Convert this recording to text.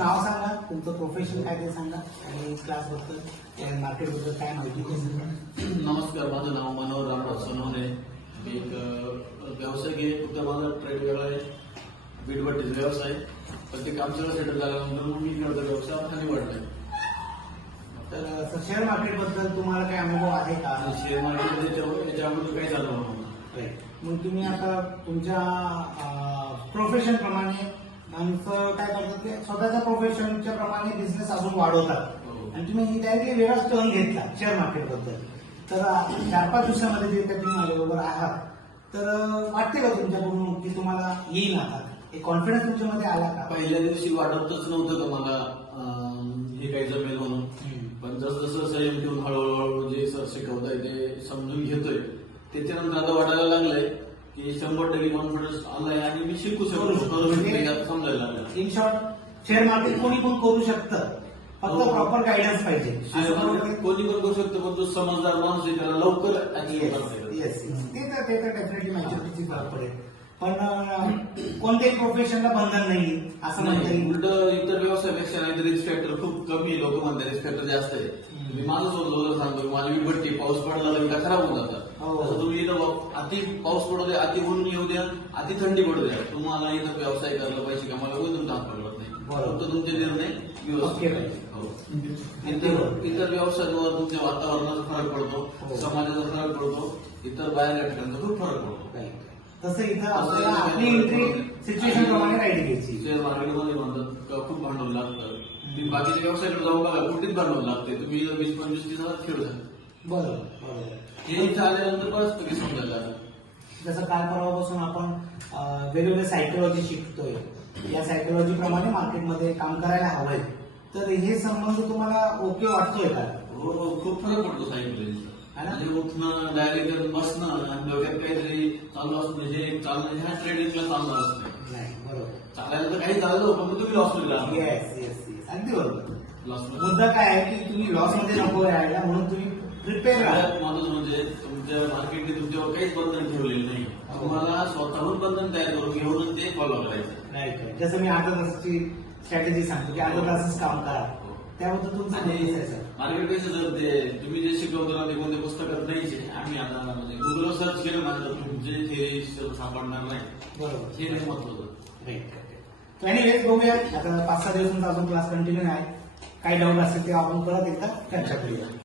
नाव सांगा, तुमचं प्रोफेशन काय ते सांगा आणि क्लास बद्दल मार्केट बद्दल काय माहिती ते सांगा. नमस्कार, माझं नाव मनोहर रामराव सोनवणे. मी एक व्यावसायिक आहे. फक्त माझा ट्रेड वेगळा आहे, वीटभट्टीचा व्यवसाय. पण ते काम सगळं सेटल झाल्यानंतर मग मी करतो व्यवसाय हा निवडलाय. तर शेअर मार्केट बद्दल तुम्हाला काही अनुभव आहे का? शेअर मार्केटमध्ये याच्यामध्ये काही झालं नव्हतं. मग तुम्ही आता तुमच्या प्रोफेशन प्रमाणे माणसं काय करतात की स्वतःच्या प्रोफेशनच्या प्रमाणे बिझनेस अजून वाढवतात आणि तुम्ही डायरेक्टली वेगळाच टर्न घेतला शेअर मार्केट बद्दल. तर 4-5 दिवसामध्ये जे काही तुम्ही माझ्याबरोबर आहात, तर वाटते का तुमच्याकडून की तुम्हाला येईल आता एक कॉन्फिडन्स तुमच्यामध्ये आला का? पहिल्या दिवशी वाटतच नव्हतं का मला हे काही जमेल म्हणून. पण जसं संयम ठेवून हळूहळू जे सर शिकवताय ते समजून घेतोय, त्याच्यानंतर आता वाटायला लागलंय की 100% कॉन्फिडन्स आलाय आणि मी शिकू शकतो, समजायला लागलं. इन शॉर्ट शेअर मार्केट कोणी पण करू शकतं, फक्त प्रॉपर गायडन्स पाहिजे. कोणी पण करू शकतो, पण तो समजदार माणूस आहे त्याला लवकर येस, ते तर डेफिनेटली मॅच्युरिटीची फरक पडेल. पण कोणत्याही प्रोफेशनला बंधन नाही असं म्हणता येईल. उलट इतर व्यवसायापेक्षा नाही तर रिस्क फॅक्टर खूप कमी आहे. लोक म्हणतात रिस्क फॅक्टर जास्त आहे. मी माझं स्वतः सांगतो, माझी वीटभट्टी पाऊस पडला तर विटा खराब होऊन जातात. तसं तुम्ही इथं अति पाऊस पडू द्या, अति ऊन येऊ द्या, अति थंडी पडू द्या, तुम्हाला इथं व्यवसाय करायला पाहिजे का मला कोणी तुमचा हात पडत नाही. फक्त तुमचे निर्णय व्यवस्थित इतर व्यवसायांवर तुमच्या वातावरणाचा फरक पडतो, समाजाचा फरक पडतो, इतर बाहेर ठिकाणचा खूप फरक पडतो. तसं इथं आपल्याला आपली एंट्री सिच्युएशन प्रमाणे राईट घ्यायची. शेअर मार्केटमध्ये म्हणतात खूप भांडवल लागतं. तुम्ही बाकीच्या व्यवसायाकडे जाऊन बघा, कुठेच भांडवल लागते. तुम्ही 20-25-30 हजार खेळू शकता. बरोबर. हे इथं आल्यानंतर बरंच तुम्ही समजायला लागलं. जसं काल परवापासून आपण वेगवेगळे सायकोलॉजी शिकतोय, या सायकोलॉजी प्रमाणे मार्केटमध्ये काम करायला हवंय. तर हे संबंध तुम्हाला ओके वाटतोय का? हो, खूप फरक पडतो सायकोलॉजीचा. आणि उठणं, डायरेक्ट बसणं आणि डोक्यात काहीतरी चालू असणं, हे चालणं ह्या ट्रेडिंगला चालणार असतं नाही. बरोबर. चालायला तर काही झालं, पण तुम्ही लॉस मध्ये. येस, अगदी बरोबर. लॉस मुद्दा काय आहे की तुम्ही लॉस मध्ये नको यायला, म्हणून तुम्ही प्रिपेअर राहा. माणूस म्हणजे तुमच्या मार्केटने तुमच्यावर काहीच बंधन ठेवलेलं नाही. तुम्हाला स्वतःहून बंधन तयार करून घेऊन ते फॉलो करायचं. राईट. जसं मी अर्धा तासाची स्ट्रॅटेजी सांगतो की अर्धा तासच काम करा, त्याबद्दल तुमचं मार्केट कसं जर ते तुम्ही जे शिकवतो ना ते कोणत्या पुस्तकात नाहीचे. आम्ही आता म्हणजे गुगलवर सर्च केलं ना तर तुमचे थेरी सापडणार नाही. बरोबर. हे नाही महत्वाचं. राईट. एनिवेज बघूया, आता 5-6 दिवसांचा अजून क्लास कंटिन्यू आहे. काही डाऊट असेल ते आपण परत एकदा चर्चा करूया.